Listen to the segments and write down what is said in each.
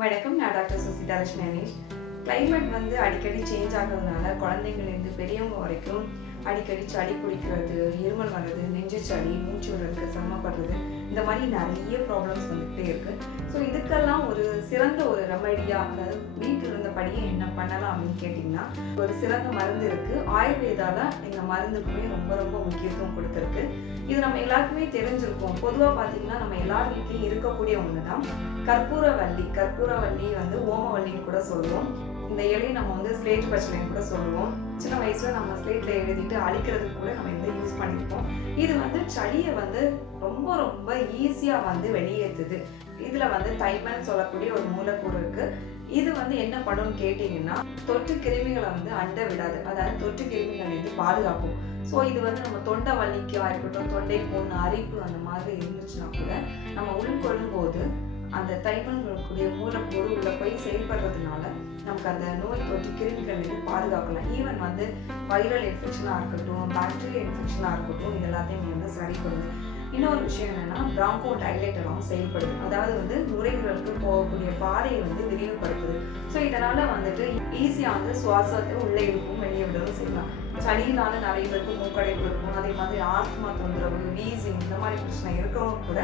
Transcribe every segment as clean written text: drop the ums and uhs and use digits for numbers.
வணக்கம். நான் doctor Suchita Lakshmi Anish. Climate அடிக்கடி சேஞ்ச் ஆகிறதுனால குழந்தைங்கள்லேருந்து பெரியவங்க வரைக்கும் அடிக்கடி சளி பிடிக்கிறது, இருமல் வர்றது, நெஞ்சு சளி, மூச்சு விடுறதுக்கு சிரமப்படுறது, இந்த மாதிரி நிறைய ப்ராப்ளம்ஸ் வந்துகிட்டே இருக்குது. ஸோ இதுக்கெல்லாம் ஒரு சிறந்த ஒரு ரெமடியாக, அதாவது வீட்டில் இருந்தபடியே என்ன பண்ணலாம் அப்படின்னு கேட்டிங்கன்னா, ஒரு சிறந்த மருந்து இருக்குது. ஆயுர்வேதாவில் இந்த மருந்துக்குமே ரொம்ப ரொம்ப முக்கியத்துவம் கொடுத்துருக்கு. இது நம்ம எல்லாருக்குமே தெரிஞ்சிருக்கும். பொதுவாக பார்த்தீங்கன்னா நம்ம எல்லார் வீட்லேயும் இருக்கக்கூடிய ஒன்று தான் கற்பூரவள்ளி. கற்பூரவள்ளி ஓமவல்லின்னு கூட சொல்லுவோம். இந்த இலையை நம்ம ஸ்லேட் பச்சலைன்னு கூட சொல்லுவோம். சின்ன வயசுல நம்ம ஸ்லேட்ல எழுதிட்டு அழிக்கிறதுக்கு கூட நம்ம யூஸ் பண்ணிருப்போம். இது சளியை ரொம்ப ரொம்ப ஈஸியா வெளியேற்றுது. இதுல தைமன் சொல்லக்கூடிய ஒரு மூலக்கூறு இருக்கு. இது என்ன பண்ணும்னு கேட்டீங்கன்னா, தொற்று கிருமிகளை அண்ட விடாது. அதாவது தொற்று கிருமிகள் பாதுகாக்கும். ஸோ இது நம்ம தொண்டை வலிக்கா இருக்கட்டும், தொண்டை புண், அரிப்பு அந்த மாதிரி இருந்துச்சுன்னா கூட நம்ம உள்கொள்ளும் போது அந்த தைமன் கூடிய மூலக்கூறு உள்ள போய் செயல்படுறதுனால நமக்கு அந்த நோய் தொற்று கிருமிகள் பாதுகாக்கலாம். ஈவன் வைரல் இன்ஃபெக்ஷனாக இருக்கட்டும், பாக்டீரியல் இன்ஃபெக்ஷனாக இருக்கட்டும், இது எல்லாத்தையுமே சரி பண்ணுது. இன்னொரு விஷயம் என்னன்னா, பிராங்கோ டைலேட்டரும் செயல்படுது. அதாவது நுரையீரலுக்கு போகக்கூடிய பாதையை விரிவுபடுத்துது. ஸோ இதனால ஈஸியாக சுவாசத்தை உள்ளே இருக்கும், வெளியே விடவும் செய்யலாம். சளியினால நிறைய பேருக்கு மூக்கடைப்பு இருக்கும். அதே மாதிரி ஆஸ்துமா தொந்தரவு, வீசிங் இந்த மாதிரி பிரச்சனை இருக்கிறவங்க கூட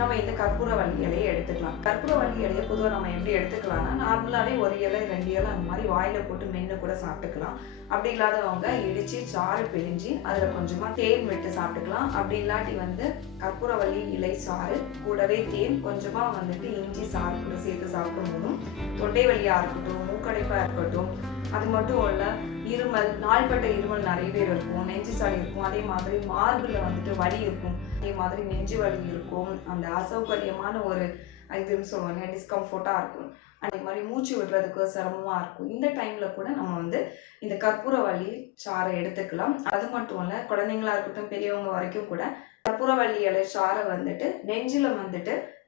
நம்ம இந்த கற்பூரவள்ளி இலையை எடுத்துக்கலாம். கற்பூரவள்ளி இலையை பொதுவாக நம்ம எப்படி எடுத்துக்கலாம்னா, நார்மலாகவே ஒரு இலை 2 இலை அந்த மாதிரி வாயில போட்டு மென்று கூட சாப்பிட்டுக்கலாம். அப்படி இல்லாதவங்க இடிச்சு சாறு பிழிஞ்சு அதில் கொஞ்சமாக தேன் விட்டு சாப்பிட்டுக்கலாம். அப்படி இல்லாட்டி கற்பூரவள்ளி இலை சாறு கூடவே தேன் கொஞ்சமாக இஞ்சி சாறு கூட சேர்த்து சாப்பிடும் போதும் தொண்டை வலியாக இருக்கட்டும், மூக்கடைப்பாக இருக்கட்டும், அது மட்டும் இல்லை இருமல், நாள்பட்ட இருமல் நிறைய பேர் இருக்கும், நெஞ்சு சளி இருக்கும், அதே மாதிரி மார்பில் வலி இருக்கும், அதே மாதிரி நெஞ்சு வலி இருக்கும், அந்த அசௌகரியமான ஒரு இதுன்னு சொல்லுவாங்க, டிஸ்கம்ஃபர்ட்டாக இருக்கும், அதே மாதிரி மூச்சு விடுறதுக்கு சிரமமாக இருக்கும். இந்த டைமில் கூட நம்ம இந்த கற்பூரவள்ளி சாறை எடுத்துக்கலாம். அது மட்டும் இல்லை, குழந்தைங்களா இருக்கட்டும், பெரியவங்க வரைக்கும் கூட கற்பூரவள்ளி இலை சாறை நெஞ்சில்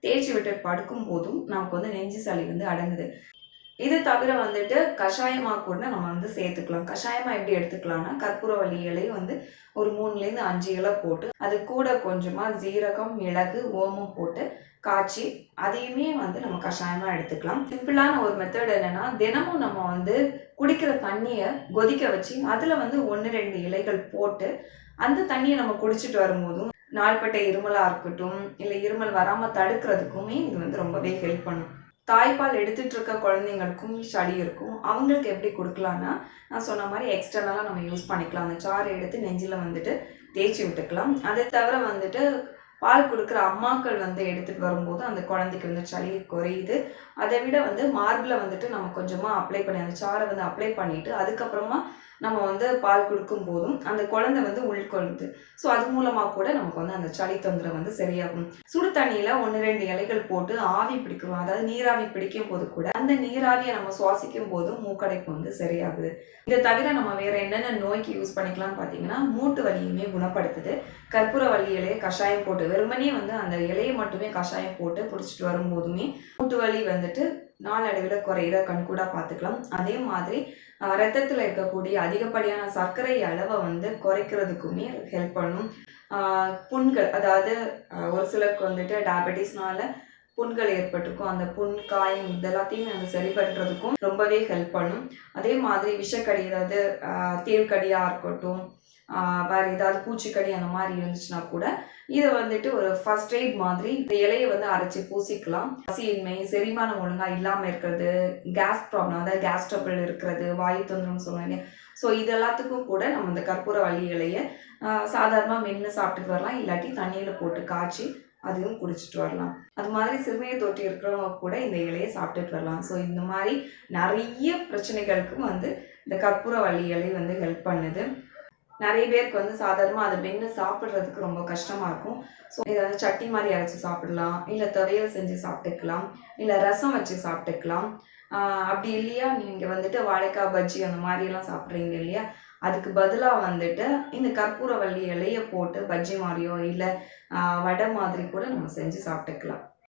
தேய்ச்சி விட்டு படுக்கும் போதும் நமக்கு நெஞ்சு சளி அடங்குது. இது தவிர கஷாயமாக கூட நம்ம சேர்த்துக்கலாம். கஷாயமாக எப்படி எடுத்துக்கலாம்னா, கற்பூரவள்ளி இலை ஒரு 3லேருந்து 5 இலை போட்டு அது கூட கொஞ்சமாக ஜீரகம், மிளகு, ஓமம் போட்டு காய்ச்சி அதையுமே நம்ம கஷாயமாக எடுத்துக்கலாம். சிம்பிளான ஒரு மெத்தட் என்னன்னா, தினமும் நம்ம குடிக்கிற தண்ணியை கொதிக்க வச்சு அதில் 1-2 இலைகள் போட்டு அந்த தண்ணியை நம்ம குடிச்சிட்டு வரும்போதும் நாள்பட்ட இருமலாக இருக்கட்டும், இல்லை இருமல் வராமல் தடுக்கிறதுக்குமே இது ரொம்பவே ஹெல்ப் பண்ணும். தாய்ப்பால் எடுத்துட்டு இருக்க குழந்தைங்களுக்கும் சளி இருக்கும். அவங்களுக்கு எப்படி கொடுக்கலான்னா, நான் சொன்ன மாதிரி எக்ஸ்டர்னலாக நம்ம யூஸ் பண்ணிக்கலாம். அந்த சாறை எடுத்து நெஞ்சில் தேய்ச்சி விட்டுக்கலாம். அதை தவிர பால் கொடுக்குற அம்மாக்கள் எடுத்துகிட்டு வரும்போது அந்த குழந்தைக்கு சளி குறையுது. அதை விட மார்பில் நம்ம கொஞ்சமாக அப்ளை பண்ணி அந்த சாறை அப்ளை பண்ணிவிட்டு அதுக்கப்புறமா நம்ம பால் கொடுக்கும் போதும் அந்த குழந்தை உள்கொள்ளுது. ஸோ அது மூலமாக கூட நமக்கு அந்த சளி தொந்தரவு சரியாகும். சுடு தண்ணியில் 1-2 இலைகள் போட்டு ஆவி பிடிக்கிறோம். அதாவது நீராவி பிடிக்கும் போது கூட அந்த நீராவியை நம்ம சுவாசிக்கும் போதும் மூக்கடைப்பு சரியாகுது. இதை தவிர நம்ம வேற என்னென்ன நோய்க்கு யூஸ் பண்ணிக்கலாம்னு பார்த்தீங்கன்னா, மூட்டு வலியுமே குணப்படுத்துது. கற்பூரவள்ளி இலையை கஷாயம் போட்டு வெறுமனே அந்த இலையை மட்டுமே கஷாயம் போட்டு குடிச்சிட்டு வரும்போதுமே மூட்டு வலி நாளடைவில் குறையிற கண்கூடா பார்த்துக்கலாம். அதே மாதிரி ரத்தத்தில் இருக்கக்கூடிய அதிகப்படியான சர்க்கரை அளவை குறைக்கிறதுக்குமே ஹெல்ப் பண்ணும். புண்கள், அதாவது ஒரு சிலருக்கு டயபெட்டிஸ்னால புண்கள் ஏற்பட்டிருக்கும். அந்த புண், காயம் இதெல்லாத்தையுமே சரி பண்ணுறதுக்கும் ரொம்பவே ஹெல்ப் பண்ணும். அதே மாதிரி விஷக்கடி, அதாவது தேள்கடியாக இருக்கட்டும், வேறு ஏதாவது பூச்சிக்கடி அந்த மாதிரி இருந்துச்சுன்னா கூட இதை ஒரு ஃபர்ஸ்ட் எய்ட் மாதிரி இந்த இலையை அரைச்சி பூசிக்கலாம். பசியின்மை, செரிமானம் ஒழுங்காக இல்லாமல் இருக்கிறது, கேஸ் ப்ராப்ளம், அதாவது கேஸ் ட்ரபிள் இருக்கிறது, வாயு தொந்தரவுன்னு சொல்லுவாங்க. ஸோ இது எல்லாத்துக்கும் கூட நம்ம இந்த கற்பூரவள்ளி இலையை சாதாரணமாக மென்று சாப்பிட்டுட்டு வரலாம். இல்லாட்டி தண்ணியில் போட்டு காய்ச்சி அதையும் குடிச்சிட்டு வரலாம். அது மாதிரி சிறுநீரை தொட்டி இருக்கிறவங்க கூட இந்த இலையை சாப்பிட்டுட்டு வரலாம். ஸோ இந்த மாதிரி நிறைய பிரச்சனைகளுக்கும் இந்த கற்பூரவள்ளி இலை ஹெல்ப் பண்ணுது. நிறைய பேருக்கு சாதாரணமாக அதை மென்று சாப்பிட்றதுக்கு ரொம்ப கஷ்டமாக இருக்கும். ஸோ இதை சட்னி மாதிரி அரைச்சி சாப்பிடலாம், இல்லை துவையல் செஞ்சு சாப்பிட்டுக்கலாம், இல்லை ரசம் வச்சு சாப்பிட்டுக்கலாம். அப்படி இல்லையா, நீங்கள் வாழைக்காய் பஜ்ஜி அந்த மாதிரியெல்லாம் சாப்பிட்றீங்க இல்லையா, அதுக்கு பதிலாக இந்த கற்பூரவள்ளி இலையை போட்டு பஜ்ஜி மாதிரியோ இல்லை வடை மாதிரி கூட நம்ம செஞ்சு சாப்பிட்டுக்கலாம்.